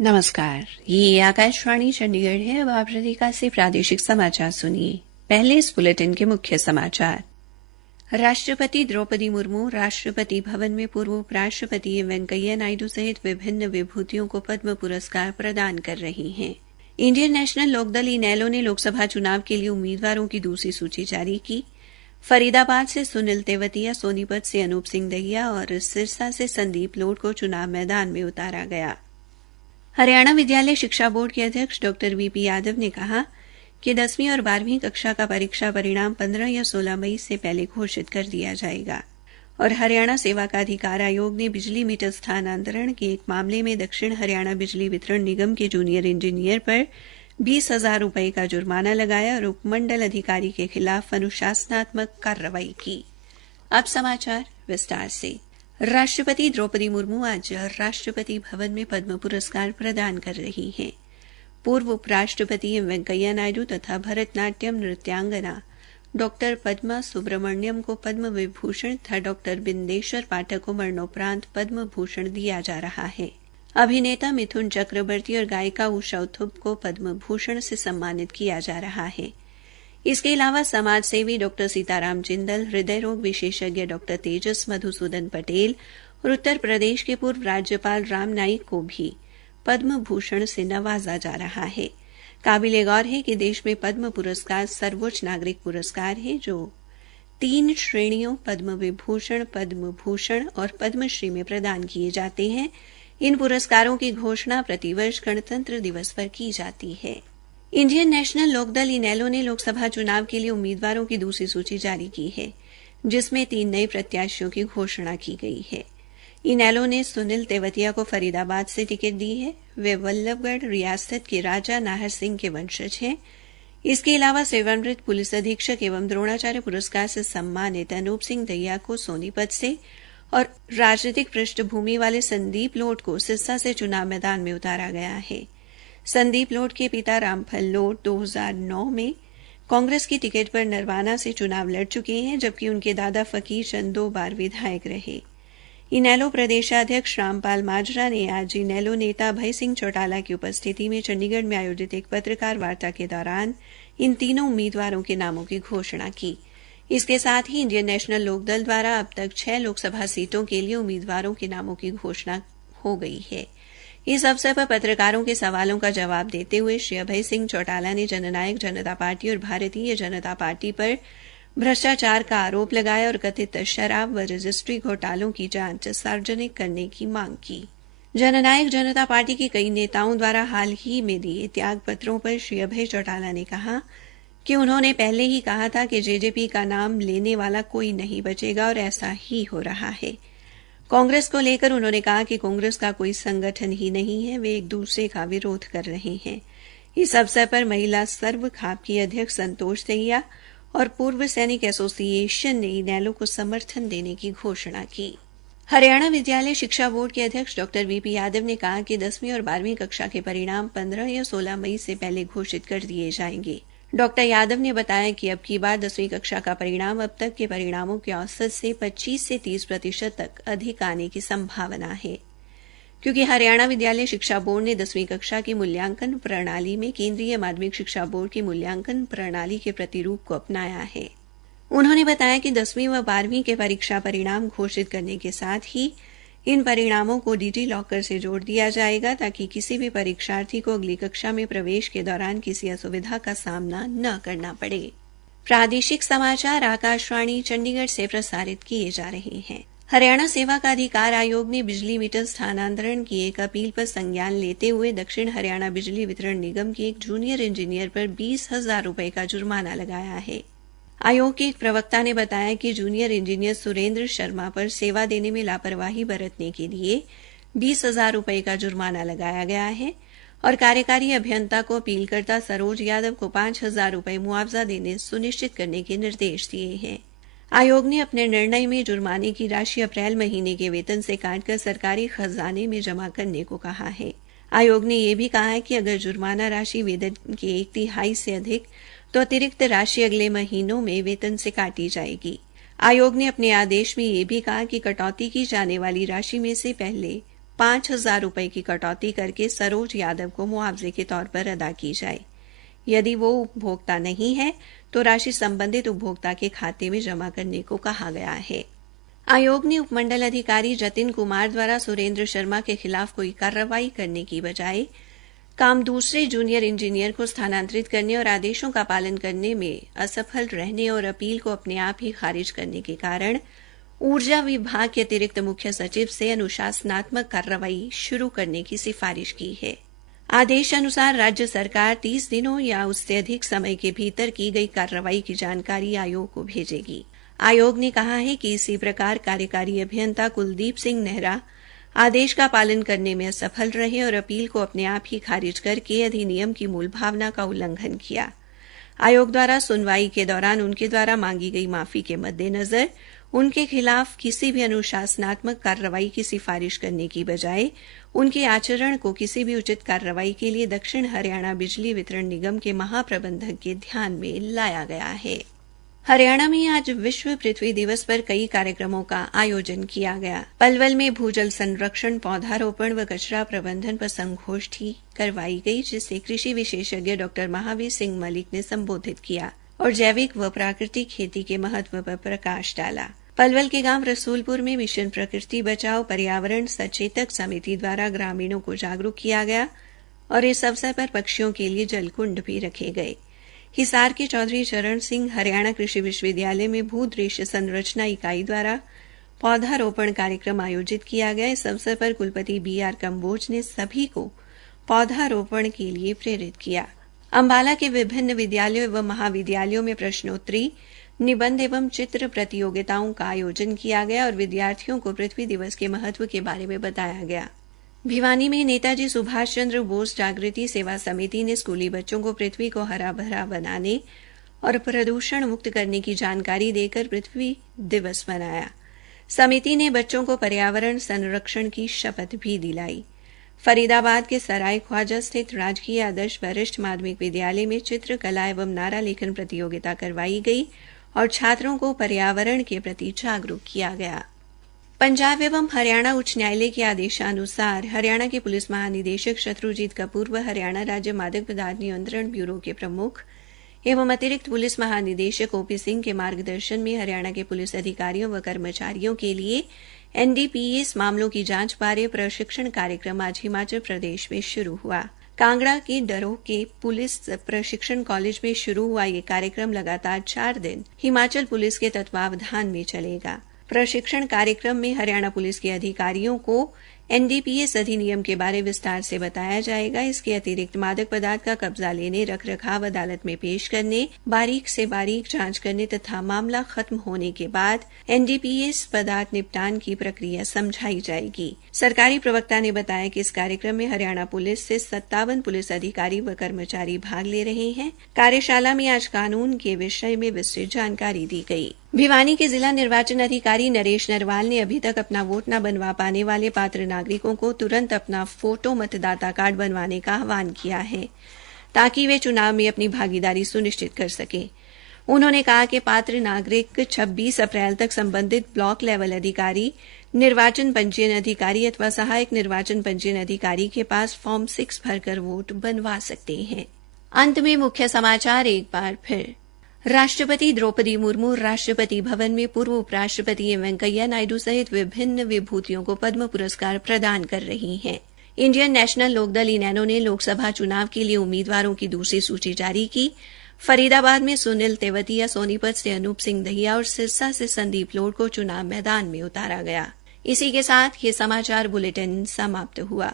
नमस्कार, ये आकाशवाणी चंडीगढ़ है। अब आप रतिका से प्रादेशिक समाचार सुनिए। पहले इस बुलेटिन के मुख्य समाचार। राष्ट्रपति द्रौपदी मुर्मू राष्ट्रपति भवन में पूर्व उपराष्ट्रपति एम वेंकैया नायडू सहित विभिन्न विभूतियों को पद्म पुरस्कार प्रदान कर रही हैं। इंडियन नेशनल लोकदल इनेलो ने लोकसभा चुनाव के लिए उम्मीदवारों की दूसरी सूची जारी की। फरीदाबाद से सुनील तेवतिया, सोनीपत से अनूप सिंह दहिया और सिरसा से संदीप लोढ़ को चुनाव मैदान में उतारा गया। हरियाणा विद्यालय शिक्षा बोर्ड के अध्यक्ष डॉ वीपी यादव ने कहा कि 10वीं और 12वीं कक्षा का परीक्षा परिणाम 15 या 16 मई से पहले घोषित कर दिया जाएगा। और हरियाणा सेवा का अधिकार आयोग ने बिजली मीटर स्थानांतरण के एक मामले में दक्षिण हरियाणा बिजली वितरण निगम के जूनियर इंजीनियर पर 20,000 रुपये का जुर्माना लगाया और उपमंडल अधिकारी के खिलाफ अनुशासनात्मक कार्रवाई की। अब समाचार विस्तार से। राष्ट्रपति द्रौपदी मुर्मू आज राष्ट्रपति भवन में पद्म पुरस्कार प्रदान कर रही हैं। पूर्व उपराष्ट्रपति एम वेंकैया नायडू तथा भरतनाट्यम नृत्यांगना डॉक्टर पद्मा सुब्रमण्यम को पद्म विभूषण तथा डॉक्टर बिंदेश्वर पाठक को मरणोपरांत पद्म भूषण दिया जा रहा है। अभिनेता मिथुन चक्रवर्ती और गायिका उषा उत्थुप को पद्म भूषण से सम्मानित किया जा रहा है। इसके अलावा समाज सेवी डॉक्टर सीताराम जिंदल, हृदय रोग विशेषज्ञ डॉक्टर तेजस मधुसूदन पटेल और उत्तर प्रदेश के पूर्व राज्यपाल राम नाईक को भी पद्म भूषण से नवाजा जा रहा है। काबिले गौर है कि देश में पद्म पुरस्कार सर्वोच्च नागरिक पुरस्कार है जो 3 श्रेणियों पद्म विभूषण, पद्म भूषण और पद्मश्री में प्रदान किए जाते हैं। इन पुरस्कारों की घोषणा प्रतिवर्ष गणतंत्र दिवस पर की जाती है। इंडियन नेशनल लोकदल इनेलो ने लोकसभा चुनाव के लिए उम्मीदवारों की दूसरी सूची जारी की है, जिसमें 3 नए प्रत्याशियों की घोषणा की गई है। इनेलो ने सुनील तेवतिया को फरीदाबाद से टिकट दी है। वे वल्लभगढ़ रियासत के राजा नाहर सिंह के वंशज हैं। इसके अलावा सेवानिवृत्त पुलिस अधीक्षक एवं द्रोणाचार्य पुरस्कार से सम्मानित अनूप सिंह दहिया को सोनीपत से और राजनीतिक पृष्ठभूमि वाले संदीप लोढ़ को सिरसा से चुनाव मैदान में उतारा गया है। संदीप लोढ़ के पिता रामफल लोढ़ 2009 में कांग्रेस की टिकट पर नरवाना से चुनाव लड़ चुके हैं, जबकि उनके दादा फकीर चंद 2 बार विधायक रहे। इनेलो प्रदेशाध्यक्ष रामपाल माजरा ने आज इनेलो नेता अभय सिंह चौटाला की उपस्थिति में चंडीगढ़ में आयोजित एक पत्रकार वार्ता के दौरान इन तीनों उम्मीदवारों के नामों की घोषणा की। इसके साथ ही इंडियन नेशनल लोकदल द्वारा अब तक 6 लोकसभा सीटों के लिए उम्मीदवारों के नामों की घोषणा हो गई है। इस अवसर पर पत्रकारों के सवालों का जवाब देते हुए श्री अभय सिंह चौटाला ने जननायक जनता पार्टी और भारतीय जनता पार्टी पर भ्रष्टाचार का आरोप लगाया और कथित शराब व रजिस्ट्री घोटालों की जांच सार्वजनिक करने की मांग की। जननायक जनता पार्टी के कई नेताओं द्वारा हाल ही में दिए त्याग पत्रों पर श्री अभय चौटाला ने कहा कि उन्होंने पहले ही कहा था कि जेजेपी का नाम लेने वाला कोई नहीं बचेगा और ऐसा ही हो रहा है। कांग्रेस को लेकर उन्होंने कहा कि कांग्रेस का कोई संगठन ही नहीं है, वे एक दूसरे का विरोध कर रहे हैं। इस अवसर पर महिला सर्व खाप की अध्यक्ष संतोष दहिया और पूर्व सैनिक एसोसिएशन ने इनेलो को समर्थन देने की घोषणा की। हरियाणा विद्यालय शिक्षा बोर्ड के अध्यक्ष डॉ वीपी यादव ने कहा कि 10वीं और 12वीं कक्षा के परिणाम 15 या 16 मई से पहले घोषित कर दिए जाएंगे। डॉक्टर यादव ने बताया कि अब की बार 10वीं कक्षा का परिणाम अब तक के परिणामों के औसत से 25 से 30% तक अधिक आने की संभावना है, क्योंकि हरियाणा विद्यालय शिक्षा बोर्ड ने 10वीं कक्षा की मूल्यांकन प्रणाली में केंद्रीय माध्यमिक शिक्षा बोर्ड की मूल्यांकन प्रणाली के प्रतिरूप को अपनाया है। उन्होंने बताया कि 10वीं व 12वीं के परीक्षा परिणाम घोषित करने के साथ ही इन परिणामों को डिजी लॉकर से जोड़ दिया जाएगा, ताकि किसी भी परीक्षार्थी को अगली कक्षा में प्रवेश के दौरान किसी असुविधा का सामना न करना पड़े। प्रादेशिक समाचार आकाशवाणी चंडीगढ़ से प्रसारित किए जा रहे हैं। हरियाणा सेवा का अधिकार आयोग ने बिजली मीटर स्थानांतरण की एक अपील पर संज्ञान लेते हुए दक्षिण हरियाणा बिजली वितरण निगम के एक जूनियर इंजीनियर पर 20,000 रुपये का जुर्माना लगाया है। आयोग के एक प्रवक्ता ने बताया कि जूनियर इंजीनियर सुरेंद्र शर्मा पर सेवा देने में लापरवाही बरतने के लिए 20,000 रुपये का जुर्माना लगाया गया है और कार्यकारी अभियंता को अपीलकर्ता सरोज यादव को 5,000 रुपये मुआवजा देने सुनिश्चित करने के निर्देश दिए हैं। आयोग ने अपने निर्णय में जुर्माने की राशि अप्रैल महीने के वेतन से काटकर सरकारी खजाने में जमा करने को कहा है। आयोग ने यह भी कहा है कि अगर जुर्माना राशि वेतन के 1/3 से अधिक तो अतिरिक्त राशि अगले महीनों में वेतन से काटी जाएगी। आयोग ने अपने आदेश में यह भी कहा कि कटौती की जाने वाली राशि में से पहले 5,000 रुपये की कटौती करके सरोज यादव को मुआवजे के तौर पर अदा की जाए। यदि वो उपभोक्ता नहीं है तो राशि संबंधित उपभोक्ता के खाते में जमा करने को कहा गया है। आयोग ने उपमंडल अधिकारी जतिन कुमार द्वारा सुरेंद्र शर्मा के खिलाफ कोई कार्रवाई करने की बजाय काम दूसरे जूनियर इंजीनियर को स्थानांतरित करने और आदेशों का पालन करने में असफल रहने और अपील को अपने आप ही खारिज करने के कारण ऊर्जा विभाग के अतिरिक्त मुख्य सचिव से अनुशासनात्मक कार्रवाई शुरू करने की सिफारिश की है। आदेश अनुसार राज्य सरकार 30 दिनों या उससे अधिक समय के भीतर की गई कार्रवाई की जानकारी आयोग को भेजेगी। आयोग ने कहा है कि इसी प्रकार कार्यकारी अभियंता कुलदीप सिंह नेहरा आदेश का पालन करने में असफल रहे और अपील को अपने आप ही खारिज करके अधिनियम की मूल भावना का उल्लंघन किया। आयोग द्वारा सुनवाई के दौरान उनके द्वारा मांगी गई माफी के मद्देनजर उनके खिलाफ किसी भी अनुशासनात्मक कार्रवाई की सिफारिश करने की बजाय उनके आचरण को किसी भी उचित कार्रवाई के लिए दक्षिण हरियाणा बिजली वितरण निगम के महाप्रबंधक के ध्यान में लाया गया है। हरियाणा में आज विश्व पृथ्वी दिवस पर कई कार्यक्रमों का आयोजन किया गया। पलवल में भूजल संरक्षण, पौधारोपण व कचरा प्रबंधन पर संगोष्ठी करवाई गई, जिसे कृषि विशेषज्ञ डॉ महावीर सिंह मलिक ने संबोधित किया और जैविक व प्राकृतिक खेती के महत्व पर प्रकाश डाला। पलवल के गांव रसूलपुर में मिशन प्रकृति बचाओ पर्यावरण सचेतक समिति द्वारा ग्रामीणों को जागरूक किया गया और इस अवसर पर पक्षियों के लिए जलकुंड भी रखे गए। हिसार के चौधरी चरण सिंह हरियाणा कृषि विश्वविद्यालय में भूदृश्य संरचना इकाई द्वारा पौधारोपण कार्यक्रम आयोजित किया गया। इस अवसर पर कुलपति BR कंबोज ने सभी को पौधारोपण के लिए प्रेरित किया। अंबाला के विभिन्न विद्यालयों एवं महाविद्यालयों में प्रश्नोत्तरी, निबंध एवं चित्र प्रतियोगिताओं का आयोजन किया गया और विद्यार्थियों को पृथ्वी दिवस के महत्व के बारे में बताया गया। भिवानी में नेताजी सुभाष चंद्र बोस जागृति सेवा समिति ने स्कूली बच्चों को पृथ्वी को हरा भरा बनाने और प्रदूषण मुक्त करने की जानकारी देकर पृथ्वी दिवस मनाया। समिति ने बच्चों को पर्यावरण संरक्षण की शपथ भी दिलाई। फरीदाबाद के सराय ख्वाजा स्थित राजकीय आदर्श वरिष्ठ माध्यमिक विद्यालय में चित्रकला एवं नारा लेखन प्रतियोगिता करवाई गई और छात्रों को पर्यावरण के प्रति जागरूक किया गया। पंजाब एवं हरियाणा उच्च न्यायालय के आदेशानुसार हरियाणा के पुलिस महानिदेशक शत्रुजीत कपूर व हरियाणा राज्य मादक पदार्थ नियंत्रण ब्यूरो के प्रमुख एवं अतिरिक्त पुलिस महानिदेशक OP सिंह के मार्गदर्शन में हरियाणा के पुलिस अधिकारियों व कर्मचारियों के लिए NDPS मामलों की जांच बारे प्रशिक्षण कार्यक्रम आज हिमाचल प्रदेश में शुरू हुआ। कांगड़ा के डरोह के पुलिस प्रशिक्षण कॉलेज में शुरू हुआ ये कार्यक्रम लगातार 4 दिन हिमाचल पुलिस के तत्वावधान में चलेगा। प्रशिक्षण कार्यक्रम में हरियाणा पुलिस के अधिकारियों को NDPS अधिनियम के बारे विस्तार से बताया जाएगा। इसके अतिरिक्त मादक पदार्थ का कब्जा लेने, रख रखाव अदालत में पेश करने, बारीक से बारीक जांच करने तथा मामला खत्म होने के बाद NDPS पदार्थ निपटान की प्रक्रिया समझाई जाएगी। सरकारी प्रवक्ता ने बताया कि इस कार्यक्रम में हरियाणा पुलिस से 57 पुलिस अधिकारी व कर्मचारी भाग ले रहे हैं। कार्यशाला में आज कानून के विषय में विस्तृत जानकारी दी गई। भिवानी के जिला निर्वाचन अधिकारी नरेश नरवाल ने अभी तक अपना वोट न बनवा पाने वाले पात्र नागरिकों को तुरंत अपना फोटो मतदाता कार्ड बनवाने का आह्वान किया है, ताकि वे चुनाव में अपनी भागीदारी सुनिश्चित कर सकें। उन्होंने कहा कि पात्र नागरिक 26 अप्रैल तक संबंधित ब्लॉक लेवल अधिकारी, निर्वाचन पंजीयन अधिकारी अथवा सहायक निर्वाचन पंजीयन अधिकारी के पास फॉर्म 6 भरकर वोट बनवा सकते हैं। अंत में मुख्य समाचार एक बार फिर। राष्ट्रपति द्रौपदी मुर्मू राष्ट्रपति भवन में पूर्व उपराष्ट्रपति एम वेंकैया नायडू सहित विभिन्न विभूतियों को पद्म पुरस्कार प्रदान कर रही हैं। इंडियन नेशनल लोकदल इनेलो ने लोकसभा चुनाव के लिए उम्मीदवारों की दूसरी सूची जारी की। फरीदाबाद में सुनील तेवतिया, सोनीपत से अनूप सिंह दहिया और सिरसा से संदीप लोढ़ को चुनाव मैदान में उतारा गया। इसी के साथ ये समाचार बुलेटिन समाप्त हुआ।